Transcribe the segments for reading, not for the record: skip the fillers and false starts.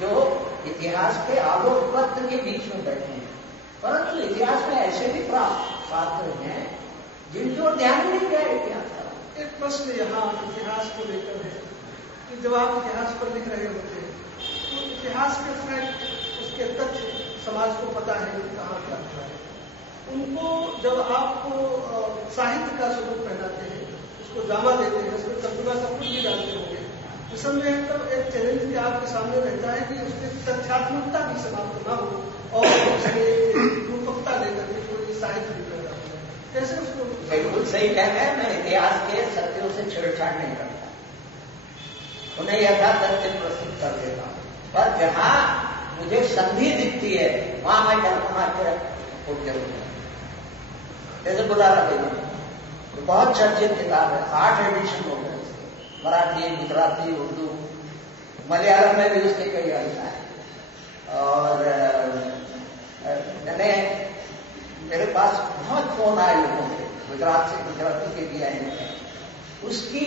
जो इतिहास के आलोक पत्र के बीच में बैठे हैं, परंतु इतिहास में ऐसे भी पात्र हैं जिनको ध्यान ही नहीं गया इतिहास का। एक प्रश्न यहाँ इतिहास को लेकर है कि जब आप इतिहास पर लिख रहे होते हैं तो इतिहास के फैक्ट, उसके तथ्य समाज को पता है कि कहाँ क्या हुआ है, उनको जब आपको साहित्य का स्वरूप पहनाते हैं, उसको जामा देते हैं, उसमें कल्पना का कुछ भी डालते होंगे, निसंदेह तब एक चैलेंज भी आपके सामने रहता है कि उसकी तथ्यात्मकता भी समाप्त न हो और उसमें रूपकता लेकर के कोई साहित्य भी पैदा हो। कैसे उसको? बिल्कुल सही कह रहे हैं। मैं इतिहास के सत्यों से छेड़छाड़ नहीं करता, उन्हें यथार्थ तथ्य प्रस्तुत कर देता हूं, पर जहां मुझे संधि दिखती है वहां मैं कल्पना के उठ जरूर। जैसे बुलारा देवी, बहुत चर्चित किताब है, 8 एडिशन हो गए उसके, मराठी, गुजराती, उर्दू, मलयालम में भी उसके कई अंश हैं। और मैंने मेरे पास बहुत फोन आए लोगों के, गुजरात से, गुजराती के भी आए हैं। उसकी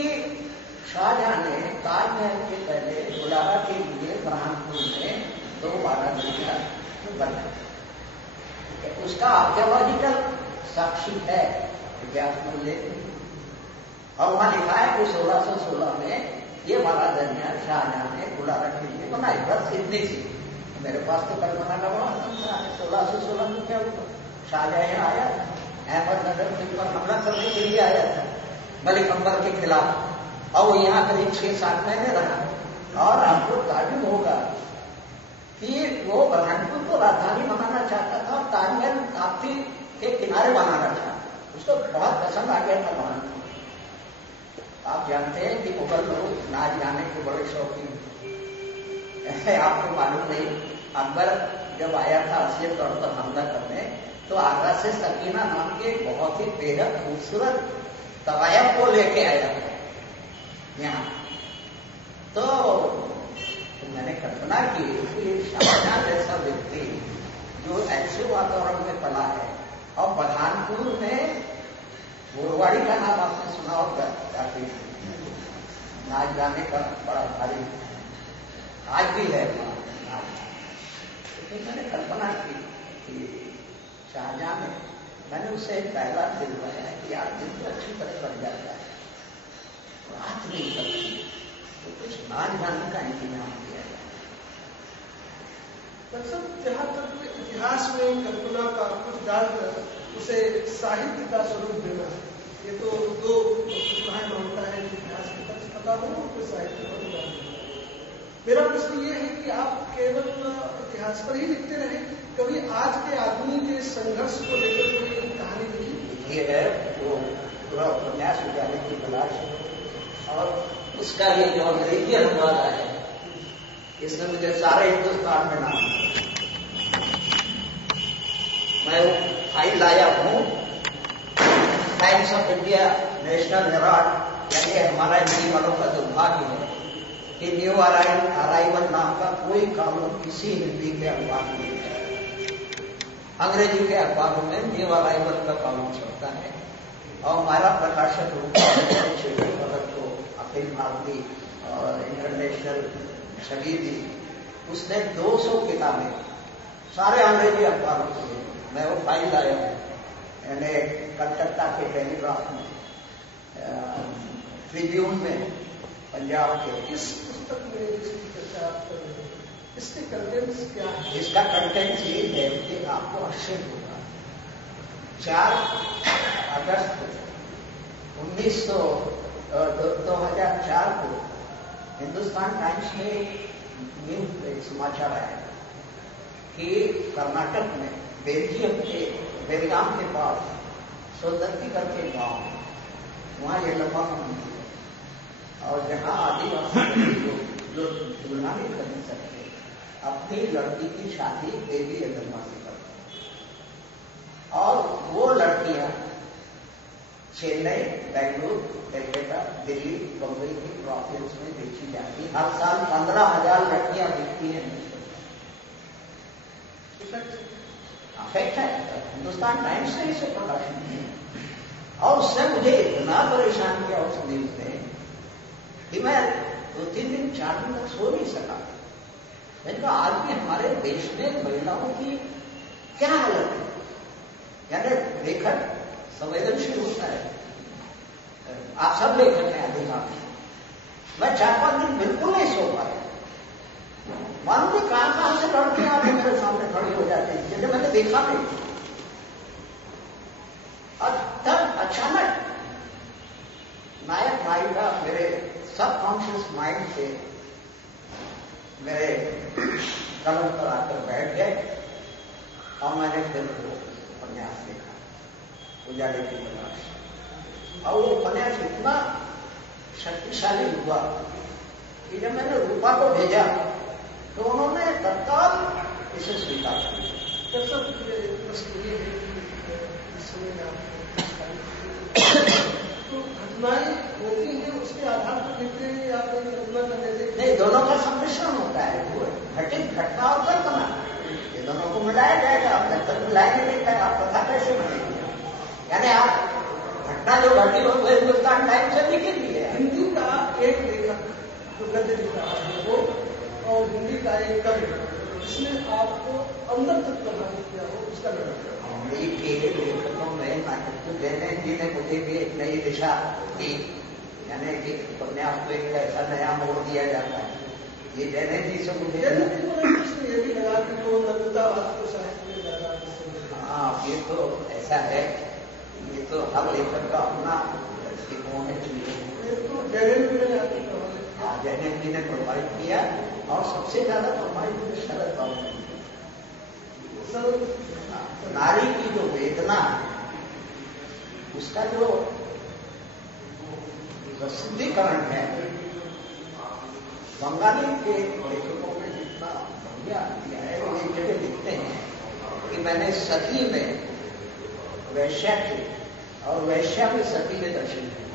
शाहजहां ने ताजमहल के पहले बुलारा के लिए बुरहानपुर में 2 महाराजा बनाए। उसका आर्कियोलॉजिकल साक्षी है इतिहास में लेख, और वहां लिखा है कि 1616 में ये महाराजा शाहजहां ने बुलारा के लिए बनाई, बस इतनी सी। मेरे पास तो कल्पना का बड़ा संख्या है, 1616 में क्या हुआ, शाहजहां आया अहमदनगर पर हमला करने के लिए आया था मलिक अंबर के खिलाफ, और वो यहाँ करीब 6-7 महीने रहा। और आपको ताजुब होगा कि वो बुरहानपुर को राजधानी बनाना चाहता था और ताजमहल ताप्ती के किनारे बनाना चाहता, उसको बहुत पसंद आ गया था बुरहानपुर। आप जानते हैं कि मुगल लोग नाच गाने के बड़े शौकीन, आपको मालूम नहीं, अकबर जब आया था असली तौर पर हमला करने, तो आगरा से सकीना नाम के बहुत ही बेहद खूबसूरत तवायफ को लेके आया था यहाँ। तो मैंने कल्पना की कि शाहजहां जैसा व्यक्ति जो ऐसे वातावरण में पला है, और बुरहानपुर में गोरवाड़ी का नाम आपने सुना होगा, काफी नाच गाने का बड़ा भारी आज भी है वहां। तो मैंने कल्पना की कि शाहजहां ने, मैंने उससे एक डायलॉग दिलवाया है कि यार दिन तो अच्छी तरह बन जाता है, रात नहीं करती तो कुछ नाच गाने का इंतजाम किया जाए। दरअसल जहां तक इतिहास में कल्पना का कुछ डालकर उसे साहित्य का स्वरूप देना, ये तो 2 मानता है कि इतिहास के तथ्य पता हो तो साहित्य पर डाल। मेरा प्रश्न ये है कि आप केवल इतिहास पर ही लिखते रहे, कभी आज के आदमी के संघर्ष को लेकर कोई कहानी लिखी? ये है वो पूरा उपन्यास उजाले की तलाश, और उसका ये जो अंग्रेजी अनुवाद है, इसमें मुझे सारे हिंदुस्तान में नाम, मैं वो फाइल लाया हूं, times of India, national Herald, यानी हमारा हिंदी वालों का दुर्भाग्य है कि न्यू अराइवल नाम का कोई कॉलम किसी हिंदी के अखबार में नहीं है। अंग्रेजी के अखबारों में न्यू अराइवल का कॉलम चलता है, और हमारा प्रकाशक भगत को अखिल भारतीय और इंटरनेशनल छवि दी, उसने 200 किताबें सारे अंग्रेजी अखबारों से, मैं वो फाइल लाया हूं, मैंने कलकत्ता के टेलीग्राफ में, ट्रिब्यून में, पंजाब के। इस पुस्तक में इसकी चर्चा आप कर रहे हैं, इसके कंटेंट्स क्या है? इसका कंटेंट ये है कि आपको आश्चर्य होगा, 4 अगस्त 2004 को हिंदुस्तान टाइम्स में न्यूज समाचार आया कि कर्नाटक में बेल्जियम के बेलगाम के पास सोलदत्ती करके गांव, वहां ये लंबा मंदिर है, और जहां आदिवासी जो तुलना नहीं कर सकते अपनी लड़की की शादी देवी अगरवाल से करते, और वो लड़कियां चेन्नई, बेंगलुरु, कलकत्ता, दिल्ली, बम्बई की ब्रॉकेज में बेची जाती। हर साल 15,000 लड़कियां बिकती हैं। फैक्ट है, हिंदुस्तान टाइम्स ने इसे प्रकाशित किया, और उससे मुझे इतना परेशान किया उस न्यूज ने कि मैं 2-3 दिन 4 दिन तक सो नहीं सका। मैंने कहा आज भी हमारे देश में महिलाओं की क्या हालत है, यानी लेखन संवेदनशील होता है। आप सब लेखन है अधिकांश। मैं 4-5 दिन बिल्कुल नहीं सो पाया। मालूम नहीं कहां से लड़कियां आके मेरे सामने खड़ी हो जाती है, जैसे मैंने देखा नहीं। और तब अचानक नायक नायिका मेरे सबकॉन्शियस माइंड से मेरे कलम पर आकर बैठ गए और मैंने फिर वो उपन्यास देखा, उजाले की तलाश। और वो उपन्यास इतना शक्तिशाली हुआ कि जब मैंने रूपा को भेजा तो उन्होंने तत्काल इसे स्वीकार कर लिया। तो घटनाएं होती हैं उसके आधार पर लिखते हैं या कोई कल्पना करने देते? नहीं, दोनों का सम्मिश्रण होता है। वो घटित घटना और कल्पना, ये दोनों को मिलाया जाएगा। अब जब तक मिलाया नहीं देखता है आप कथा कैसे बनेगी? यानी आप घटना जो घटी हो वो हिंदुस्तान टाइम से लिखी दी है। हिंदी का एक लेखक जो गद्य लिख रहा है वो, और हिंदी का एक कवि जिसने आपको अंदर तक प्रभावित किया हो, उसका नाम? हिंदी के लेखकों में नाटक जैन जी ने मुझे भी एक नई दिशा दी, यानी कि उपन्यास को एक ऐसा नया मोड़ दिया जाता है। ये जैन जी से मुझे ये भी लगा कि वो नग्नतावाद को साहित्य में ज्यादा। हाँ, ये तो ऐसा है, ये तो हर लेखक का अपना दृष्टिकोण है। जैन जी ने प्रभावित किया और सबसे ज्यादा प्रभावित शरद बाबू। नारी की जो वेदना, उसका जो प्रसिद्धीकरण है, बंगाली के लेखकों में जितना बढ़िया किया है। वो एक जगह लिखते हैं कि मैंने सती में वैश्या की और वैश्या में सती के दर्शन किए।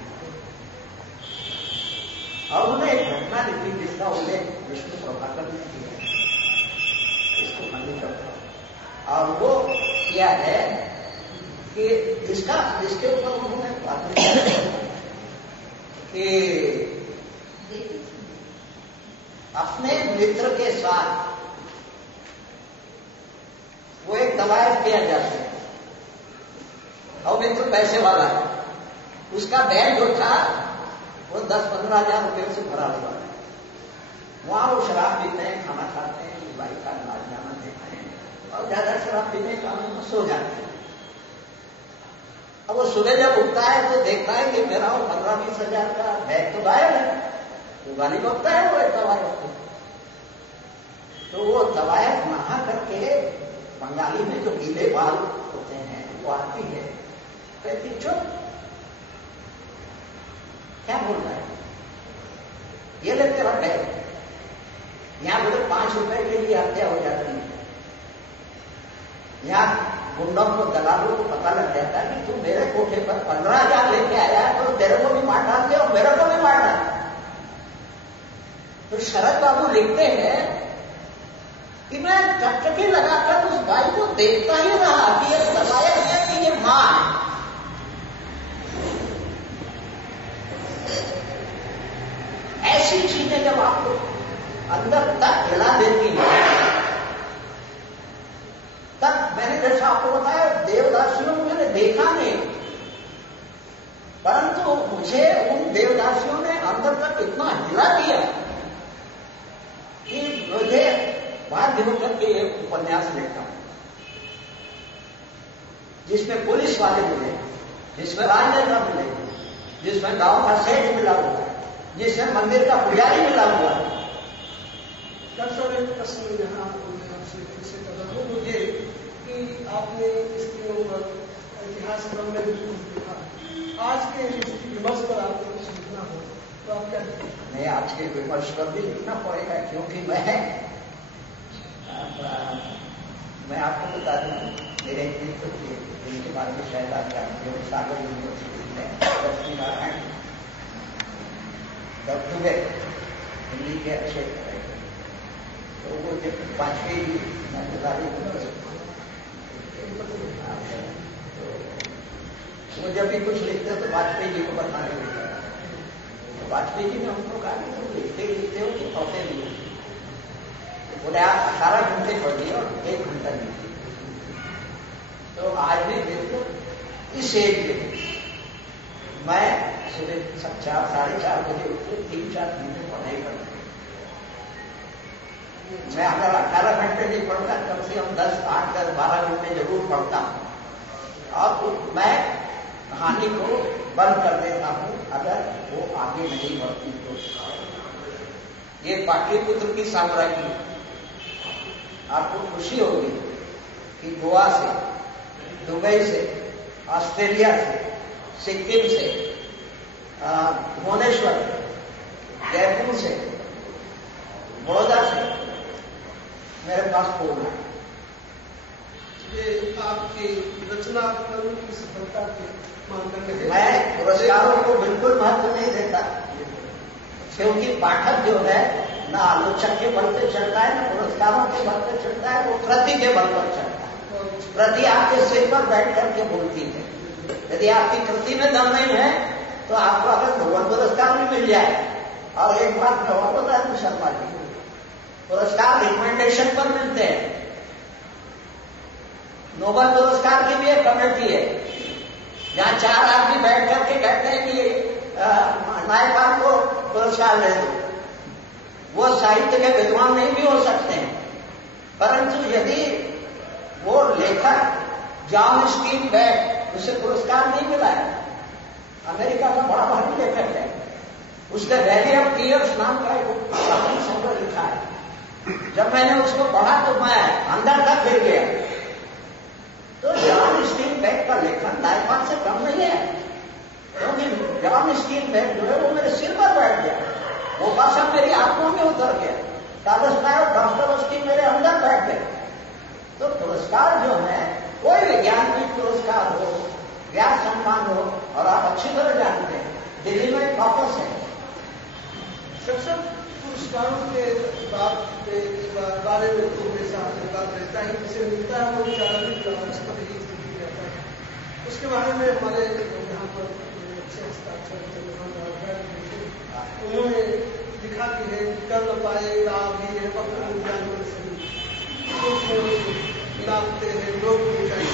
और उन्होंने एक घटना लिखी जिसका उल्लेख विष्णु प्रभाकर ने किया, इसको मानी करता। और वो क्या है कि जिसके ऊपर उन्होंने बात कि अपने मित्र के साथ वो एक दवाई किया जाता है और मित्र पैसे वाला है, उसका बैग जो था वो 10-15 हजार रुपये से भरा हुआ है। वहां वो शराब पीते हैं, खाना खाते हैं, भाई का नाच गाना देखते हैं और ज्यादा शराब पीने के कारण में सो जाते हैं। अब वो सुबह जब उठता है तो देखता है कि मेरा वो 15-20 हजार का बैग तो गायब है। वो गाली बकता है वो एक दवाई को। तो वो दवाई नहा करके बंगाली में जो गीले बाल होते हैं वो आती है, कहती चुप, क्या बोल रहा है, ये ले तेरा बैग। यहां बोले 5 रुपए के लिए हत्या हो जाती है। यहां गुंडों को, दलालों को पता लग जाता है कि तू मेरे कोठे पर 15,000 लेके आया तो तेरे को भी मार डालते और मेरे को भी मार डालते। तो शरद बाबू लिखते हैं कि मैं चकचकी लगाकर उस गाय को देखता ही रहा कि ये बताया गया कि ये मां है। ऐसी चीजें जब आपको अंदर तक हिला देती हैं, तब मैंने जैसा आपको बताया देवदासियों को मैंने देखा नहीं, परंतु मुझे उन देवदासियों ने अंदर तक इतना हिला दिया कि मुझे बाध्य होकर के एक उपन्यास लिखा जिसमें पुलिस वाले मिले, जिसमें राजनेता मिले, जिसमें गांव का सेठ मिला हुआ है, जिसमें मंदिर का पुजारी मिला हुआ है। दरअसल एक प्रश्न यहाँ आपसे फिर से कर रहा हूँ मुझे कि आपने स्त्रियों पर इतिहास क्रम में भी कुछ लिखा, आज के विमर्श पर आपको कुछ लिखना हो तो आप क्या लिखें? नहीं, आज के विमर्श पर भी लिखना पड़ेगा, क्योंकि मैं आपको बता दूं, मेरे मित्र थे जिनके बारे में शायद आप जानते हो, सागर यूनिवर्सिटी में लक्ष्मी नारायण दबदुबे हिंदी के अच्छे थे। तो वो जब वाजपेयी तो वो जब भी कुछ लिखते तो वाजपेयी जी को बताने लगता है। तो वाजपेयी जी ने हमको कहा कि तुम लिखते हो कि पढ़ते भी हो। बोले आप 18 घंटे पढ़िए और 1 घंटा लीजिए। तो आज भी देखो इस एज में मैं सुबह 4 साढ़े 4 बजे उठते 3-4 घंटे पढ़ाई करता। मैं अगर 18 घंटे नहीं पढ़ता कम से कम 8, 10, 12 घंटे जरूर पढ़ता हूं। और मैं कहानी को बंद कर देता हूं अगर वो आगे नहीं बढ़ती तो। ये पाटलिपुत्र की साम्राज्य, आपको खुशी होगी कि गोवा से, दुबई से, ऑस्ट्रेलिया से, सिक्किम से, भुवनेश्वर, जयपुर से, बड़ौदा से मेरे पास फोन है। ये आपकी रचना की सफलता के मानदंड है। मैं पुरस्कारों को बिल्कुल महत्व नहीं देता, क्योंकि पाठक जो है न आलोचक के बल पर चढ़ता है न पुरस्कारों के बल पर चढ़ता है, वो कृति के बल पर चढ़ता है। कृति आपके सिर पर बैठ करके बोलती है। यदि आपकी कृति में दम नहीं है तो आपको अगर नोबेल पुरस्कार भी मिल जाए, और एक बात मैं और बता दूं शर्मा जी, पुरस्कार रिकमेंडेशन पर मिलते हैं। नोबेल पुरस्कार की भी एक कमेटी है जहां 4 आदमी बैठ करके कहते हैं कि नायपाल को पुरस्कार दे दो। वो साहित्य के विद्वान नहीं भी हो सकते हैं, परंतु यदि वो लेखक जॉन स्टीनबेक, उसे पुरस्कार नहीं मिला है, अमेरिका का बड़ा भारी लेखक है, उसने वैली ऑफ टीयर्स नाम का एक कहानी संग्रह लिखा है। जब मैंने उसको पढ़ा तो मैं अंदर तक गिर गया। तो जॉन स्टीनबेक का लेखन नायपाल से कम नहीं है, क्योंकि जॉन स्टीनबेक जो है वो मेरे सिर पर बैठ गया, वो भाषा मेरी आंखों में उतर गया, टॉलस्टॉय और डॉस्टोयेव्स्की मेरे अंदर बैठ गए। तो पुरस्कार जो है, कोई विज्ञानपीठ पुरस्कार हो, व्यास सम्मान हो, और आप अच्छी तरह जानते हैं दिल्ली में कॉकस है। शिक्षक पुरस्कारों के बारे में तो हमेशा बात रहता है, जिसे मिलता है वो चाराधिक पुरस्कार ही रहता है। उसके बारे में हमारे यहाँ पर अच्छे हस्ताक्षर उन्होंने लिखा कि है कर न पाए रागी है वक्त जानवर सभी नापते हैं लोग ऊंचाई,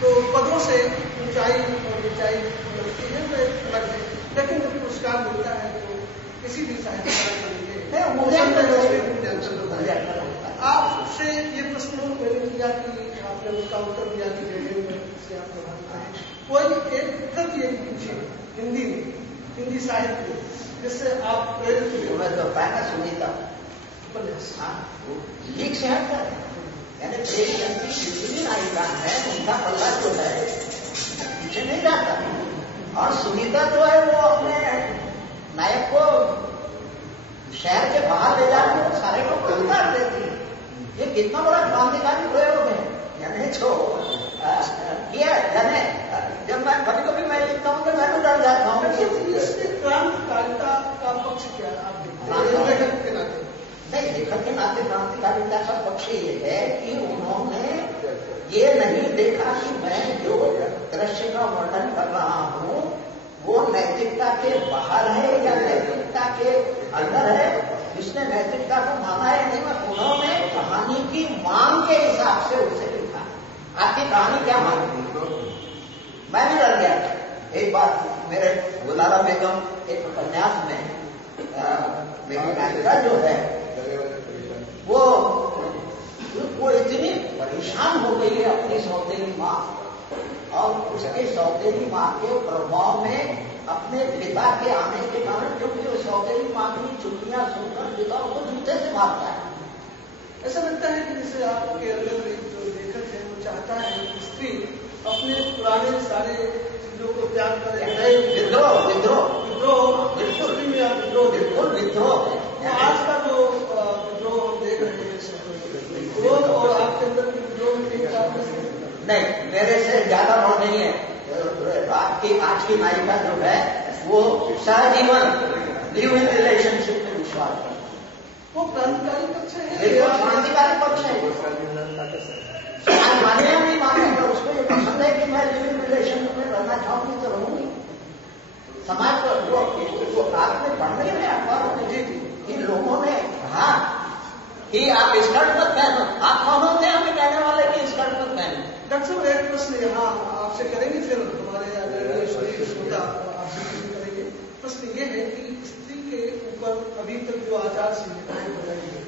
तो पदों से ऊंचाई और ऊंचाई लगती है तो एक अलग है। लेकिन जब पुरस्कार मिलता है तो किसी भी साहित्यकार के लिए आपसे ये प्रश्न मैंने किया कि आपने उसका उत्तर दिया कि रेडियो में से आप प्रभावित हैं। कोई एक कृति एक पूछे हिंदी साहित्य में जिससे आप प्रेरित हुए। मैं तो पहला सुनीता लीक से हटता है, यानी प्रेम की जितनी नायिका है उनका पल्ला जो है पीछे नहीं जाता। और सुनीता जो है वो अपने नायक को शहर के बाहर ले जाकर वो सारे को उतार देती है। ये कितना बड़ा क्रांतिकारी प्रयोग है, यानी जो किया यानी जब मैं कभी मैं लिखता हूँ तो मैं तो डर जाता हूँ। क्रांतिकारिता का पक्ष क्या आप लेखक के नाते? नहीं, लेखक के नाते क्रांतिकारिता का पक्ष ये है कि उन्होंने ये नहीं देखा कि मैं जो दृश्य का वर्णन कर रहा हूँ वो नैतिकता के बाहर है या नैतिकता के अंदर है। जिसने नैतिकता को माना है नहीं, उन्होंने कहानी की मांग के हिसाब से उसे लिखा। आपकी कहानी क्या मांगती है? मैं भी डर गया। एक बार मेरे गुलारा बेगम एक उपन्यास में मेरी नायिका जो है वो इतनी परेशान हो गई है अपनी सौतेली माँ, और उसके सौतेली माँ के प्रभाव में अपने पिता के आने के कारण, क्योंकि वो सौतेली माँ की चुटियां सुनकर पिता उसको जूते से मारता है। ऐसा लगता है कि जैसे आपके अंदर जो लेखक है वो चाहता है कि स्त्री अपने पुराने सारे चीजों को त्याग कर नए विद्रोह बिल्कुल आज का जो विद्रोह हम देख रहे हैं वो और आपके अंदर की विद्रोह नहीं, मेरे से ज्यादा बढ़ नहीं है। आज की नायिका जो है वो सहजीवन लिव इन रिलेशनशिप में विश्वास करती है। वो क्रांतिकारी पक्ष है, बिल्कुल क्रांतिकारी पक्ष है। माने या नहीं माने, पर उसको ये पसंद है कि मैं लिव इन रिलेशनशिप में रहना चाहूंगी तो रहूंगी। समाज को वो आपने पढ़ने में अखबारों में इन लोगों ने कहा कि आप स्कर्ट मत पहनो। आप कौन होते हैं हमें कहने वाले कि स्कर्ट मत पहनो? डॉक्टर साहब एक प्रश्न यहाँ आपसे करेंगे, फिर हमारे श्रोता आपसे करेंगे। प्रश्न ये है कि स्त्री के ऊपर अभी तक जो आचार संहिताएं बनाई है,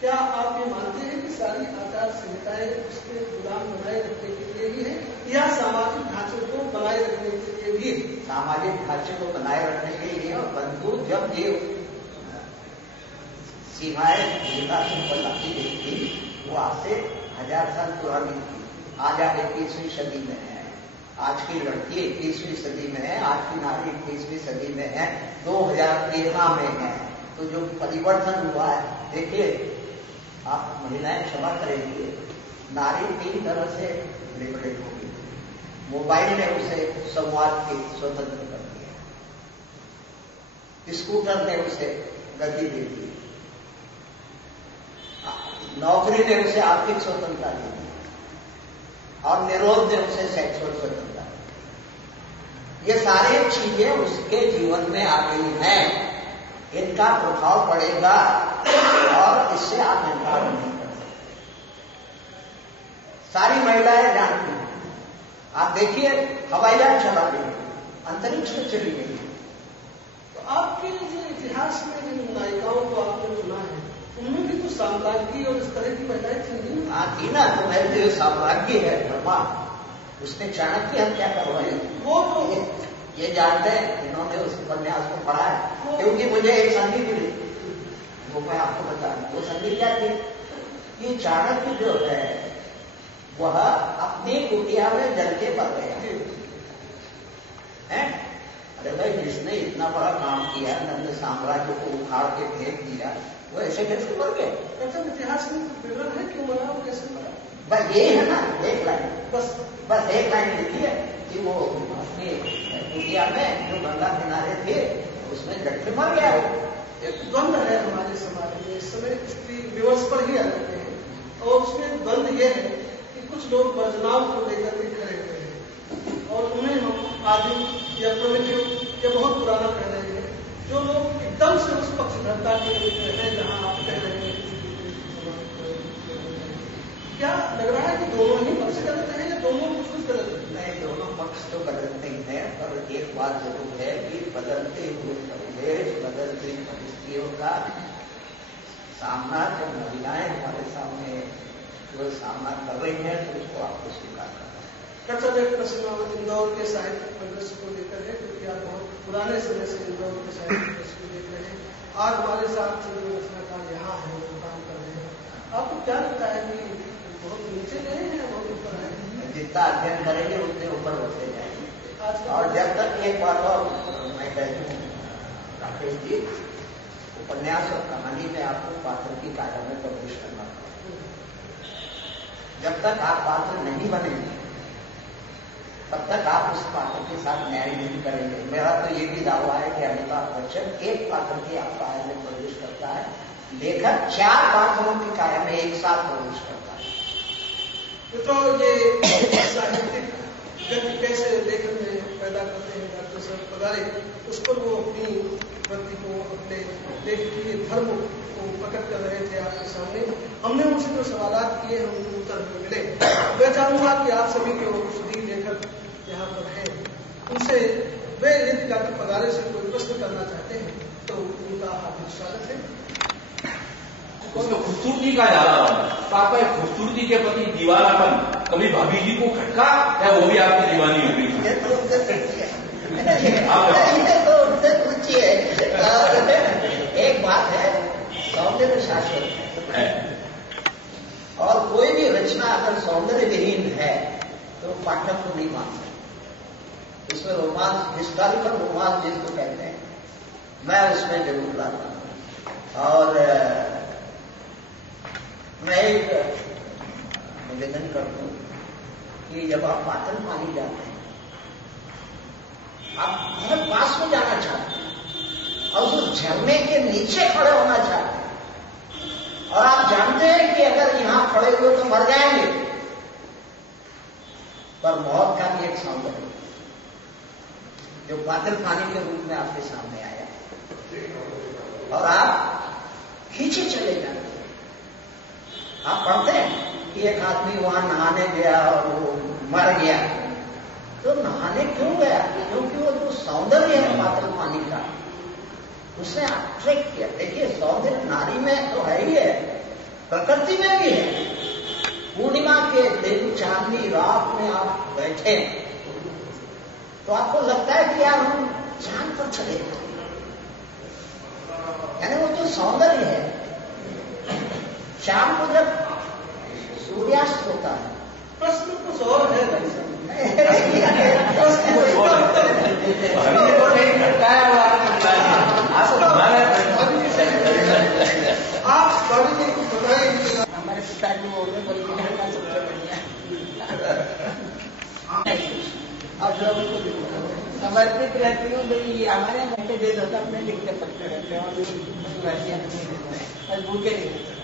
क्या आप ये मानते हैं कि सारी आचार संहिताएं उसके गुलाम बनाए रखने के लिए ही है या सामाजिक ढांचे को बनाए रखने के लिए भी? सामाजिक ढांचे को बनाए रखने के लिए, और परंतु जब ये सीमाएं गीता से बनाती गई थी वो आज से 1000 साल पुरानी थी। आज आप 21वीं सदी में है, आज की लड़की 21वीं सदी में है, आज की नारी 21वीं सदी में है, 2013 में है। तो जो परिवर्तन हुआ है, देखिए आप महिलाएं क्षमा करेंगी, नारी 3 तरह से लिबरेट होगी। मोबाइल ने उसे संवाद के स्वतंत्र कर दिया, स्कूटर ने उसे गति दे दी, नौकरी ने उसे आर्थिक स्वतंत्रता दी और निरोध ने उसे सेक्सुअल स्वतंत्रता दी। ये सारी चीजें उसके जीवन में आ गई हैं, इनका प्रभाव पड़ेगा और इससे आप इनकार नहीं कर सकते। सारी महिलाएं जानती हैं। आप देखिए हवाई जहाज चला गई, अंतरिक्ष में चली गई। तो आपके जो इतिहास में जिन नायिकाओं को आपने चुना है, उनमें भी तो साम्राज्ञी और इस तरह की महिलाएं थी। हाँ थी ना, तो मेरे जो साम्राज्ञी है ब्रह्मा, उसने चाणक्य हत्या करवाई। वो तो ये जानते हैं, इन्होंने उस उपन्यास को पढ़ा है, क्योंकि मुझे एक संधि मिली, वो मैं आपको बता दूं। वो संधि क्या थी कि चाणक्य जो है वह अपनी कुटिया में जल के मर गया है। अरे भाई, जिसने इतना बड़ा काम किया, नंद साम्राज्य को उखाड़ के फेंक दिया, वो ऐसे कैसे मर गए? मतलब इतिहास में विवरण है क्यों मरा, वो कैसे मरा? बस यही है ना, एक लाइन, बस एक लाइन लिखी है कि वो अपनी कुटिया में जो गंगा किनारे थे उसमें जल के मर गया। एक द्वंद है हमारे समाज में इस समय, स्त्री दिवस पर ही आ जाते हैं, और उसमें द्वंद ये है कि कुछ लोग बदलाव को लेकर के खड़े हुए हैं और उन्हें हम आदिम या प्रिमिटिव या बहुत पुराना कह रहे हैं। जो लोग एकदम से उस पक्षधरता के रूप में है जहां आप कह रहे हैं, क्या लग रहा है कि दोनों ही पक्ष गलत है या दोनों कुछ गलत है? नहीं, दोनों पक्ष तो गलत नहीं है, पर एक बात जरूर है कि बदलते हुए परिवेश, बदलती परिस्थितियों का सामना जब महिलाएं हमारे सामने जो सामना कर रही हैं तो उसको आपको स्वीकार करना है। डॉक्टर एक प्रश्न इंदौर के साहित्य परिदृश्य को लेकर है, क्योंकि आप बहुत पुराने समय से इंदौर के साहित्य परिदृश्य को देख रहे हैं। आज हमारे साथ जो रचनाकार यहाँ है वो काम कर रहे हैं, आपको क्या लगता है कि बहुत नीचे गए हैं, बहुत ऊपर है? जितना अध्ययन करेंगे उतने ऊपर होते जाएंगे। और जब तक एक बात और मैं कहती हूँ राकेश जी, उपन्यास और कहानी में आपको पात्र की काया में प्रवेश करना पड़ेगा। जब तक आप पात्र नहीं बनेंगे तब तक आप उस पात्र के साथ न्याय नहीं करेंगे। मेरा तो ये भी दावा है कि अमिताभ बच्चन एक पात्र की आप काया में प्रवेश करता है, लेखक 4 पात्रों की काया में एक साथ प्रवेश करता है। तो ये साहित्यिक गति कैसे लेखन में पैदा करते हैं डॉक्टर साहब पधारे, उस पर वो अपनी व्यक्ति को, अपने लेखकीय धर्म को प्रकट कर रहे थे आपके सामने। हमने उनसे जो सवालात किए हैं उनको उत्तर मिले। मैं चाहूंगा कि आप सभी के सुधीर लेखक यहाँ पर हैं, उनसे वे यदि डॉक्टर पधारे से कोई प्रश्न करना चाहते हैं तो उनका हार्दिक स्वागत है। उसको खूबसूरती का ज्यादा आपका खूबसूरती के प्रति दीवानापन कभी भाभी जी को खटका या वो भी आपकी दीवानी हो गई? उनसे पूछिए। एक बात है, सौंदर्य शाश्वत है और कोई भी रचना अगर सौंदर्य विहीन है तो पाठक को नहीं मान सकते। इसमें रोमांस, हिस्टोरिकल रोमांस जिसको कहते हैं, मैं उसमें जरूर लाता हूं। और मैं एक निवेदन करता हूं कि जब आप पाटन पानी जाते हैं, आप बहुत पास में जाना चाहते हैं और उस झरने के नीचे खड़े होना चाहते हैं और आप जानते हैं कि अगर यहां खड़े हुए तो मर जाएंगे, पर मौत का भी एक सौंदर्य जो पातल पानी के रूप में आपके सामने आया और आप खींचे चले जाते हैं। आप पढ़ते हैं कि एक आदमी वहां नहाने गया और वो मर गया। तो नहाने क्यों गया? क्योंकि वो जो सौंदर्य है पात्र पानी का उसने अट्रैक्ट किया। देखिए सौंदर्य नारी में तो है ही है, प्रकृति में भी है। पूर्णिमा के दिन चांदनी रात में आप बैठे तो आपको लगता है कि यार हम चांद पर चले गए। यानी वो जो सौंदर्य है शाम को जब सूर्यास्त होता है। प्रश्न कुछ और है भाई साहब। आप बड़ी जी कुछ बताइए। हमारे पिताजी बोल रहे बड़ी घटना सबसे बढ़िया और समर्पित रहती हूँ। भाई हमारे यहाँ घंटे दे दो अपने लिखते पढ़ते रहते हैं और भूखे नहीं रहते।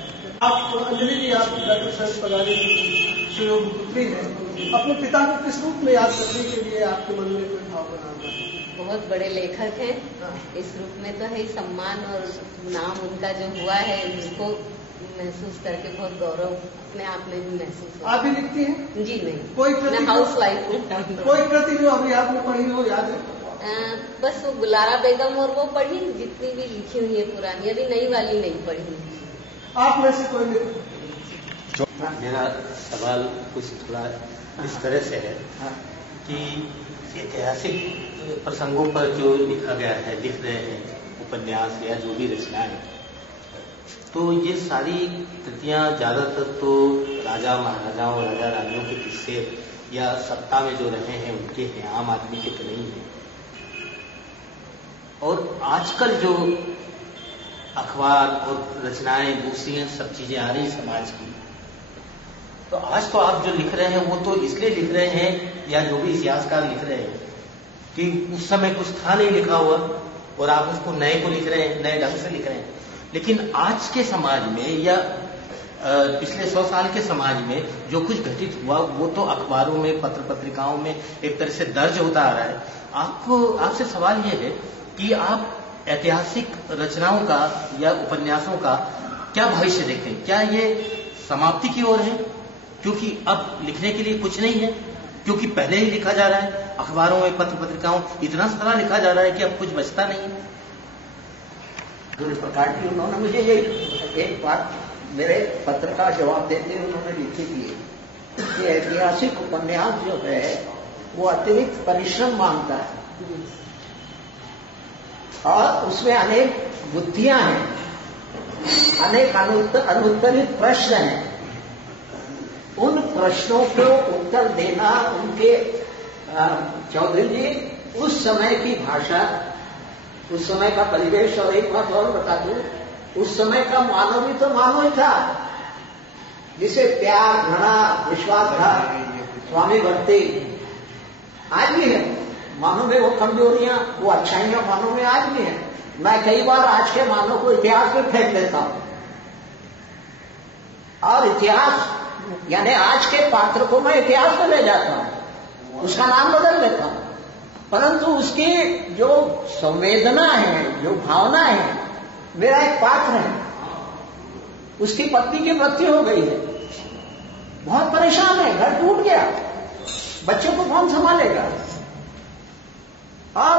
आप अंजलि जी, आप डॉक्टर सर पगारी सुयोग पुत्री हैं, अपने पिता को किस रूप में याद करने के लिए आपके मन में कोई भाव बना हुआ है? बहुत बड़े लेखक हैं, इस रूप में तो है सम्मान और नाम उनका जो हुआ है उसको महसूस करके बहुत गौरव अपने आप में भी महसूस होता है। आप भी लिखती हैं? जी नहीं, कोई कृति हाउस वाइफ हूँ। कोई कृति जो अभी आपने पढ़ी हो याद है? बस वो गुलारा बेगम और वो पढ़ी, जितनी भी लिखी हुई है पुरानी, अभी नई वाली नहीं पढ़ी। आप में से कोई लिख? मेरा सवाल कुछ थोड़ा इस तरह से है कि ऐतिहासिक प्रसंगों पर जो लिखा गया है, लिख रहे हैं उपन्यास या जो भी रचनाएं, तो ये सारी कृतियां ज्यादातर तो राजा महाराजाओं और राजा रानियों के किस्से या सत्ता में जो रहे हैं उनके हैं, आम आदमी के तो नहीं है। और आजकल जो अखबार और रचनाएं दूसरी सब चीजें आ रही समाज की, तो आज तो आप जो लिख रहे हैं वो तो इसलिए लिख रहे हैं या जो भी इतिहासकार लिख रहे हैं कि उस समय कुछ था नहीं लिखा हुआ और आप उसको नए को लिख रहे हैं, नए ढंग से लिख रहे हैं। लेकिन आज के समाज में या पिछले 100 साल के समाज में जो कुछ घटित हुआ वो तो अखबारों में, पत्र पत्रिकाओं में एक तरह से दर्ज होता आ रहा है। आपसे सवाल ये है कि आप ऐतिहासिक रचनाओं का या उपन्यासों का क्या भविष्य देखें? क्या ये समाप्ति की ओर है क्योंकि अब लिखने के लिए कुछ नहीं है, क्योंकि पहले ही लिखा जा रहा है अखबारों में, पत्र पत्रिकाओं इतना सारा लिखा जा रहा है कि अब कुछ बचता नहीं है? दूरी प्रकार की उन्होंने मुझे ये एक बात मेरे पत्र का जवाब देते हुए उन्होंने लिखी थी कि ऐतिहासिक उपन्यास जो है वो अतिरिक्त परिश्रम मांगता है और उसमें अनेक बुद्धियां हैं, अनेक अनुत्तरित प्रश्न हैं। उन प्रश्नों को उत्तर देना उनके चौधरी जी उस समय की भाषा, उस समय का परिवेश। और एक बात और बता दूं, उस समय का मानव भी तो मानव ही था जिसे प्यार, घृणा, विश्वासघात, स्वामी भक्ति आज भी है। मानव में वो कमजोरियां, वो अच्छाइयां मानव में आज भी है। मैं कई बार आज के मानव को इतिहास में फेंक देता हूं और इतिहास यानी आज के पात्र को मैं इतिहास में ले जाता हूं, उसका नाम बदल देता हूं, परंतु उसकी जो संवेदना है, जो भावना है, मेरा एक पात्र है, उसकी पत्नी की मृत्यु हो गई है, बहुत परेशान है, घर टूट गया, बच्चे को कौन संभालेगा। और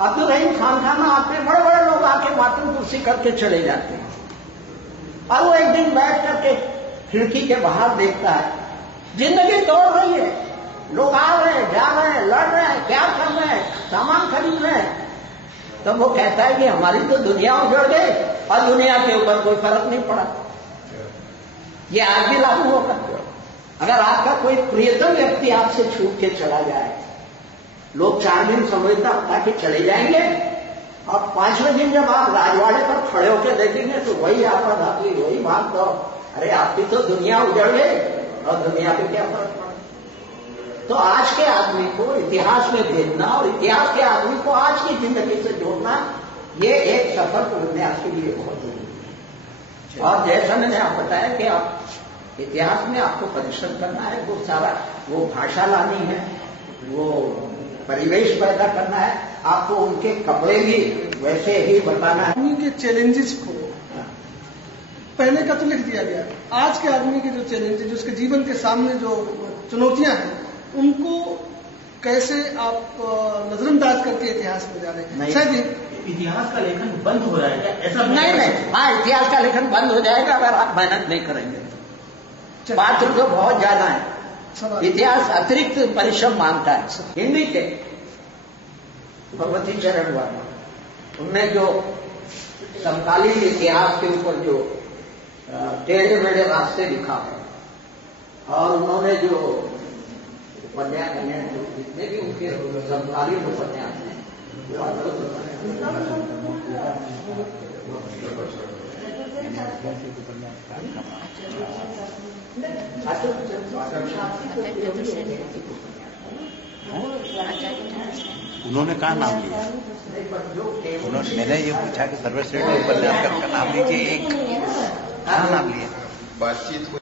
अब्दुल रहीम खान आते बड़े बड़े लोग आके मातम कुर्सी करके चले जाते हैं और वो एक दिन बैठ करके खिड़की के बाहर देखता है, जिंदगी तोड़ रही है, लोग आ रहे हैं, जा रहे हैं, लड़ रहे हैं, क्या कर रहे हैं, सामान खरीद रहे हैं। तब वो कहता है कि हमारी तो दुनिया उजड़ गई और दुनिया के ऊपर कोई फर्क नहीं पड़ा। ये आज भी लागू होगा। अगर आपका कोई प्रियतम व्यक्ति आपसे छूट के चला जाए, लोग 4 दिन संवेदना बता के चले जाएंगे और 5वें दिन जब आप राजवाड़े पर खड़े होकर देखेंगे तो वही आपका धाती, वही भाग दो, अरे आपकी तो दुनिया उजड़ गई और दुनिया पे क्या फर्क पड़ा। तो आज के आदमी को इतिहास में भेजना और इतिहास के आदमी को आज की जिंदगी से जोड़ना, ये एक सफल उपन्यास के लिए बहुत जरूरी है। और जैसा मैंने आप बताया कि आप इतिहास में आपको परिश्रम करना है, वो सारा वो भाषा लानी है, वो परिवेश पैदा करना है, आपको उनके कपड़े भी वैसे ही बताना है। उनके चैलेंजेस को पहले का तो लिख दिया गया, आज के आदमी के जो चैलेंज, जो उसके जीवन के सामने जो चुनौतियां हैं, उनको कैसे आप नजरअंदाज करके इतिहास में जा रहे हैं? शायद इतिहास का लेखन बंद हो रहा है क्या? ऐसा नहीं, हाँ, इतिहास का लेखन बंद हो जाएगा अगर आप मेहनत नहीं करेंगे। पात्र तो बहुत ज्यादा है, इतिहास अतिरिक्त परिश्रम मांगता है। हिंदी के भगवती चरण वर्मा, उनने जो समकालीन इतिहास के ऊपर जो टेढ़े मेढ़े रास्ते लिखा है, और उन्होंने जो उपन्यास जो जितने भी उनके समकालीन उपन्यास हैं, उन्होंने कहा नाम लिया, मैंने ये पूछा कि सर्वश्रेष्ठ उपन्यासकार का नाम लीजिए, एक कहा नाम लिया। बातचीत